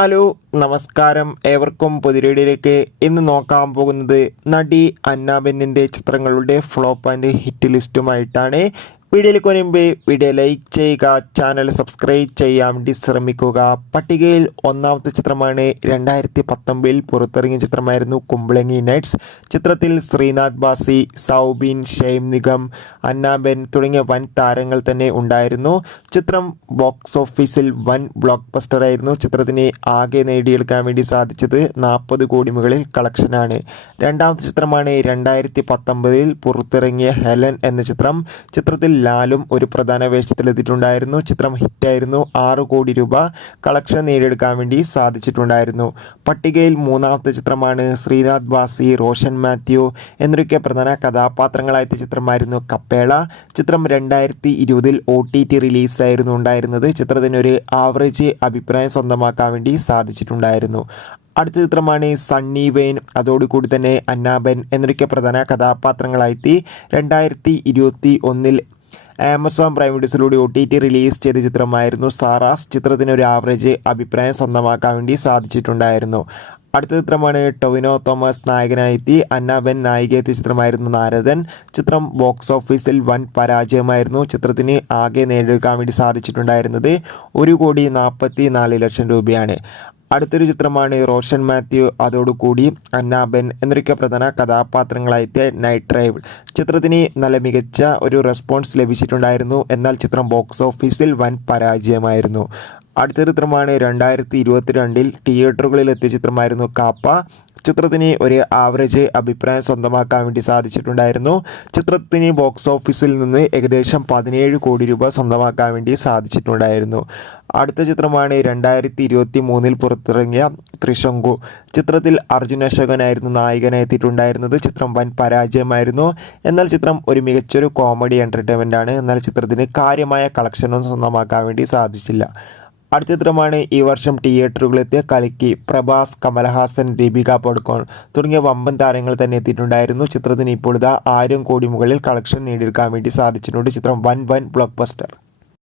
Hello നമസ്കാരം, ഏവർക്കും പുതിയൊരിടിയിലേക്ക്. ഇന്ന് നോക്കാൻ പോകുന്നത് നടി അന്നാബെന്നിൻ്റെ ചിത്രങ്ങളുടെ ഫ്ലോപ്പ് ആൻഡ് ഹിറ്റ് ലിസ്റ്റുമായിട്ടാണ്. വീഡിയോയിലേക്ക് വരുമ്പോൾ വീഡിയോ ലൈക്ക് ചെയ്യുക, ചാനൽ സബ്സ്ക്രൈബ് ചെയ്യാൻ വേണ്ടി ശ്രമിക്കുക. പട്ടികയിൽ ഒന്നാമത്തെ ചിത്രമാണ് 2019 പുറത്തിറങ്ങിയ ചിത്രമായിരുന്നു കുമ്പളങ്ങി നൈറ്റ്സ്. ചിത്രത്തിൽ ശ്രീനാഥ് ബാസി, സൗബിൻ, ഷെയ്ം നിഗം, അന്നാബെൻ തുടങ്ങിയ വൻ താരങ്ങൾ തന്നെ ഉണ്ടായിരുന്നു. ചിത്രം ബോക്സ് ഓഫീസിൽ വൻ ബ്ലോക്ക് ബസ്റ്റർ ആയിരുന്നു. ചിത്രത്തിന് ആകെ നേടിയെടുക്കാൻ വേണ്ടി സാധിച്ചത് 40 കോടി മുകളിൽ കളക്ഷനാണ്. രണ്ടാമത്തെ ചിത്രമാണ് 2019 പുറത്തിറങ്ങിയ ഹെലൻ എന്ന ചിത്രം. ചിത്രത്തിൽ ലാലും ഒരു പ്രധാന വേഷത്തിലെത്തിയിട്ടുണ്ടായിരുന്നു. ചിത്രം ഹിറ്റായിരുന്നു. 6 കോടി രൂപ കളക്ഷൻ നേടിയെടുക്കാൻ വേണ്ടി സാധിച്ചിട്ടുണ്ടായിരുന്നു. പട്ടികയിൽ മൂന്നാമത്തെ ചിത്രമാണ് ശ്രീനാഥ് ബാസി, റോഷൻ മാത്യു എന്നൊക്കെ പ്രധാന കഥാപാത്രങ്ങളായ ചിത്രമായിരുന്നു കപ്പേള. ചിത്രം 2020 OTT റിലീസായിരുന്നു ഉണ്ടായിരുന്നത്. ചിത്രത്തിന് ഒരു ആവറേജ് അഭിപ്രായം സ്വന്തമാക്കാൻ വേണ്ടി സാധിച്ചിട്ടുണ്ടായിരുന്നു. അടുത്ത ചിത്രമാണ് സണ്ണി വെയിൻ. അതോടുകൂടി തന്നെ അന്നാബെൻ എന്നൊക്കെ പ്രധാന കഥാപാത്രങ്ങളായി 2021 ആമസോൺ പ്രൈം വീഡിയോസിലൂടെ OTT റിലീസ് ചെയ്ത ചിത്രമായിരുന്നു സാറാസ്. ചിത്രത്തിന് ഒരു ആവറേജ് അഭിപ്രായം സ്വന്തമാക്കാൻ വേണ്ടി സാധിച്ചിട്ടുണ്ടായിരുന്നു. അടുത്ത ചിത്രമാണ് ടൊവിനോ തോമസ് നായകനായി അന്നാബെൻ നായികയെത്തിയ ചിത്രമായിരുന്നു നാരദൻ. ചിത്രം ബോക്സ് ഓഫീസിൽ വൻ പരാജയമായിരുന്നു. ചിത്രത്തിന് ആകെ നേടിയെടുക്കാൻ വേണ്ടി സാധിച്ചിട്ടുണ്ടായിരുന്നത് 1,44,00,000 രൂപയാണ്. അടുത്തൊരു ചിത്രമാണ് റോഷൻ മാത്യു, അതോടുകൂടി അന്നാബെൻ എന്നൊക്കെ പ്രധാന കഥാപാത്രങ്ങളായിട്ട് നൈറ്റ് ഡ്രൈവ്. ചിത്രത്തിന് നല്ല മികച്ച ഒരു റെസ്പോൺസ് ലഭിച്ചിട്ടുണ്ടായിരുന്നു. എന്നാൽ ചിത്രം ബോക്സ് ഓഫീസിൽ വൻ പരാജയമായിരുന്നു. അടുത്ത ചിത്രമാണ് 2022 തിയേറ്ററുകളിൽ എത്തിയ ചിത്രമായിരുന്നു കാപ്പ. ചിത്രത്തിന് ഒരു ആവറേജ് അഭിപ്രായം സ്വന്തമാക്കാൻ വേണ്ടി സാധിച്ചിട്ടുണ്ടായിരുന്നു. ചിത്രത്തിന് ബോക്സ് ഓഫീസിൽ നിന്ന് ഏകദേശം 17 കോടി രൂപ സ്വന്തമാക്കാൻ വേണ്ടി സാധിച്ചിട്ടുണ്ടായിരുന്നു. അടുത്ത ചിത്രമാണ് 2023 പുറത്തിറങ്ങിയ ത്രിശങ്കു. ചിത്രത്തിൽ അർജുൻ അശോകനായിരുന്നു നായകനെത്തിയിട്ടുണ്ടായിരുന്നത്. ചിത്രം വൻ പരാജയമായിരുന്നു. എന്നാൽ ചിത്രം ഒരു മികച്ചൊരു കോമഡി എൻ്റർടൈൻമെൻ്റ് ആണ്. എന്നാൽ ചിത്രത്തിന് കാര്യമായ കളക്ഷനൊന്നും സ്വന്തമാക്കാൻ വേണ്ടി സാധിച്ചില്ല. അടുത്ത ചിത്രമാണ് ഈ വർഷം തിയേറ്ററുകളിലെത്തിയ കൽക്കി. പ്രഭാസ്, കമൽഹാസൻ, ദീപിക പടുക്കോൺ തുടങ്ങിയ വമ്പൻ താരങ്ങൾ തന്നെ എത്തിയിട്ടുണ്ടായിരുന്നു. ചിത്രത്തിന് ഇപ്പോൾ 1000 കോടി മുകളിൽ കളക്ഷൻ നേടിയെടുക്കാൻ വേണ്ടി സാധിച്ചിട്ടുണ്ട്. ചിത്രം വൻ ബ്ലോക്ക് ബസ്റ്റർ.